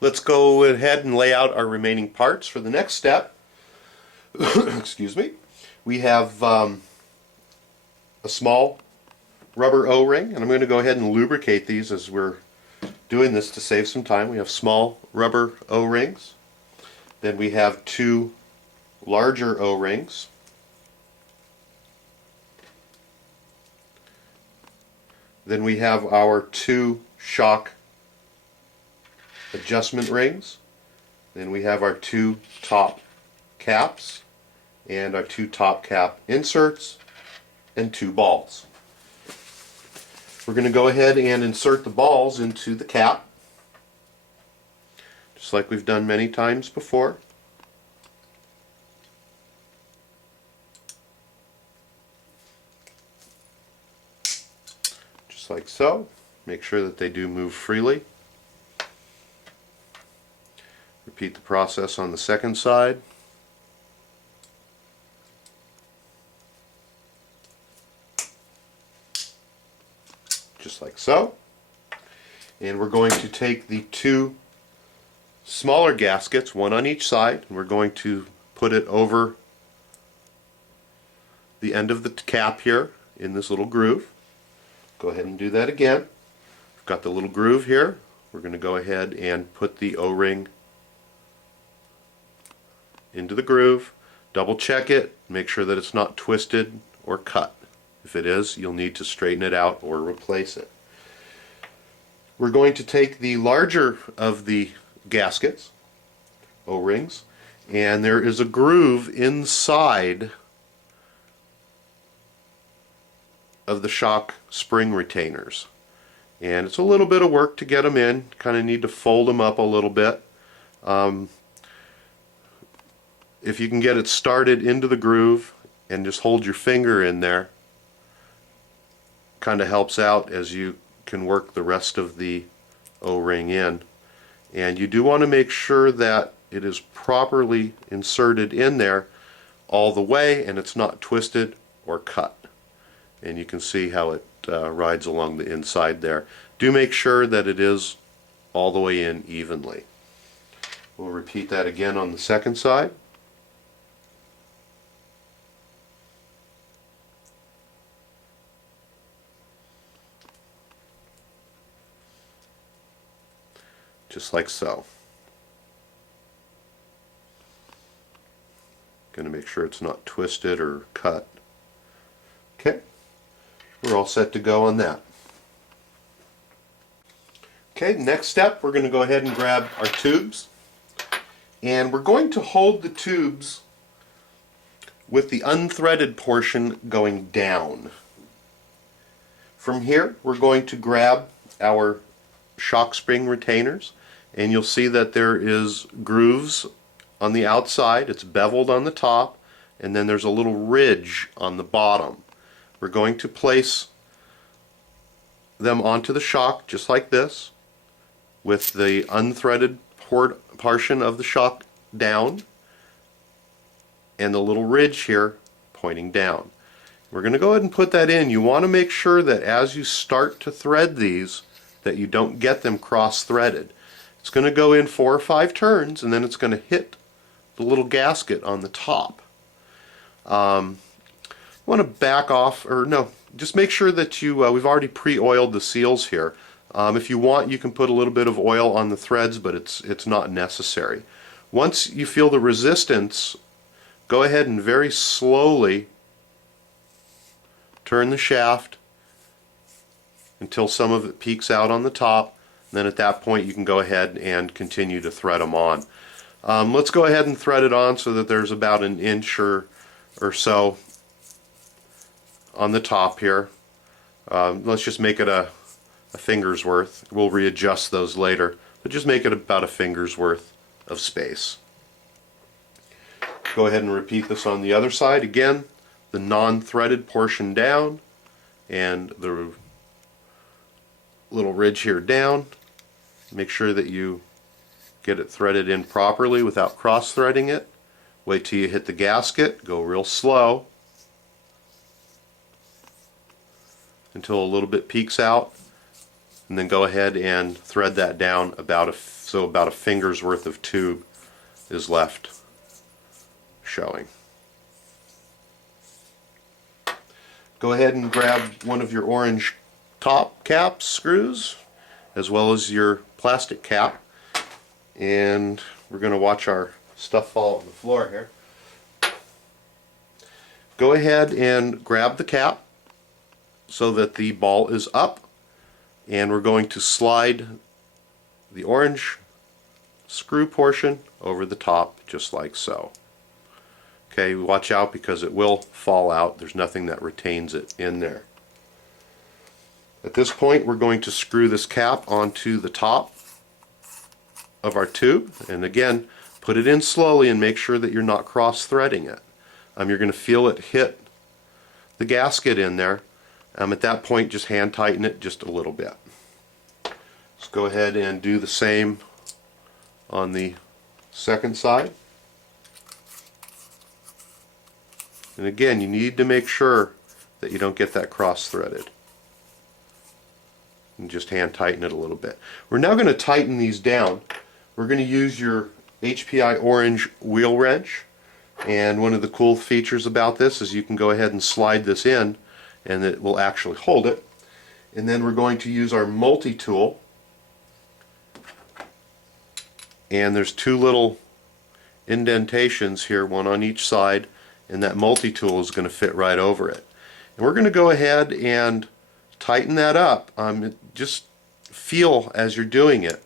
Let's go ahead and lay out our remaining parts for the next step. Excuse me. We have a small rubber O-ring, and I'm going to go ahead and lubricate these as we're doing this to save some time. We have small rubber O-rings. Then we have two larger O-rings. Then we have our two shock adjustment rings. Then we have our two top caps and our two top cap inserts and two balls. We're going to go ahead and insert the balls into the cap, just like we've done many times before. Just like so. Make sure that they do move freely. Repeat the process on the second side. Just like so. And we're going to take the two smaller gaskets, one on each side, and we're going to put it over the end of the cap here in this little groove. Go ahead and do that again. We've got the little groove here. We're going to go ahead and put the O-ring into the groove. Double check it, make sure that it's not twisted or cut. If it is, you'll need to straighten it out or replace it. We're going to take the larger of the gaskets, O-rings, and there is a groove inside of the shock spring retainers. And it's a little bit of work to get them in. Kind of need to fold them up a little bit. If you can get it started into the groove and just hold your finger in there, kind of helps out as you can work the rest of the O-ring in. And you do want to make sure that it is properly inserted in there all the way and it's not twisted or cut. And you can see how it rides along the inside there. Do make sure that it is all the way in evenly. We'll repeat that again on the second side. Just like so. Going to make sure it's not twisted or cut. Okay, we're all set to go on that. Okay, next step, we're going to go ahead and grab our tubes, and we're going to hold the tubes with the unthreaded portion going down. From here, we're going to grab our shock spring retainers, and you'll see that there is grooves on the outside. It's beveled on the top, and then there's a little ridge on the bottom. We're going to place them onto the shock just like this, with the unthreaded portion of the shock down and the little ridge here pointing down. We're going to go ahead and put that in. You want to make sure that as you start to thread these, that you don't get them cross-threaded. It's going to go in 4 or 5 turns, and then it's going to hit the little gasket on the top. Want to back off, or no, just make sure that you, we've already pre-oiled the seals here. If you want, you can put a little bit of oil on the threads, but it's not necessary. Once you feel the resistance, go ahead and very slowly turn the shaft until some of it peeks out on the top. Then at that point you can go ahead and continue to thread them on. Let's go ahead and thread it on so that there's about an inch or so on the top here. Let's just make it a finger's worth. We'll readjust those later, but just make it about a finger's worth of space. Go ahead and repeat this on the other side. Again, the non-threaded portion down and the little ridge here down. Make sure that you get it threaded in properly without cross-threading it. Wait till you hit the gasket, go real slow until a little bit peeks out, and then go ahead and thread that down about a finger's worth of tube is left showing. Go ahead and grab one of your orange top cap screws as well as your plastic cap, and we're going to watch our stuff fall on the floor here. Go ahead and grab the cap so that the ball is up, and we're going to slide the orange screw portion over the top just like so. Okay, watch out because it will fall out. There's nothing that retains it in there. At this point, we're going to screw this cap onto the top of our tube, and again, put it in slowly and make sure that you're not cross-threading it. You're going to feel it hit the gasket in there. At that point, just hand tighten it just a little bit. Let's go ahead and do the same on the second side. And again, you need to make sure that you don't get that cross-threaded. And just hand tighten it a little bit. We're now going to tighten these down. We're going to use your HPI orange wheel wrench, and one of the cool features about this is you can go ahead and slide this in and it will actually hold it. And then we're going to use our multi-tool, and there's two little indentations here, one on each side, and that multi-tool is going to fit right over it. And we're going to go ahead and tighten that up. Just feel as you're doing it.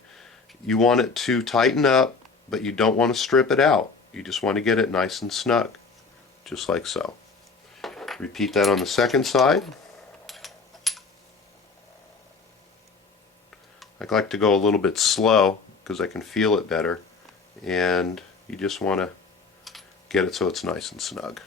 You want it to tighten up, but you don't want to strip it out. You just want to get it nice and snug, just like so. Repeat that on the second side. I like to go a little bit slow because I can feel it better, and you just want to get it so it's nice and snug.